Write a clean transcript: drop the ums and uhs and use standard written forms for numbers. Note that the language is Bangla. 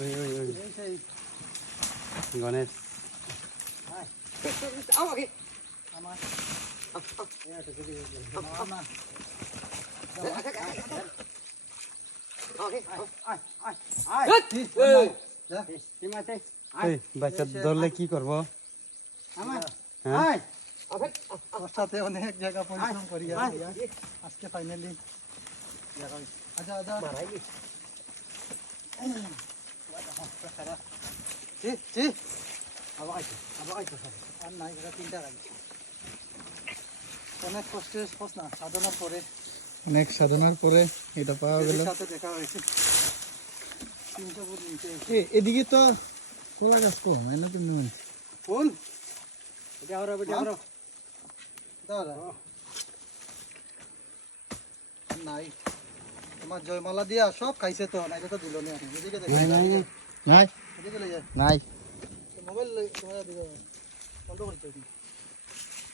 ওই ওই ওই গণেশ আমাকে আমার এই বাচ্চা ধরলে কি করব হ্যাঁ সাথে অনেক জায়গা পরিশ্রম করি আজকে ফাইনালি আচ্ছা আচ্ছা আর নাই তিনটা অনেক কষ্টের না সাধনার পরে অনেক সাধনার পরে এটা পাওয়া গেল। সাথে দেখা হয়েছে 300 ফুট নিচে এদিকে তো কলা গাছ কম এনে তো নুন ফুল এটা আরো দাদা নাই তোমার জয়মালা দিয়া সব খাইছে তো নাই তো দিল না এদিকে দেখ নাই নাই নাই এদিকে লই যায় নাই মোবাইল তোমার দিকে বন্ধ করতে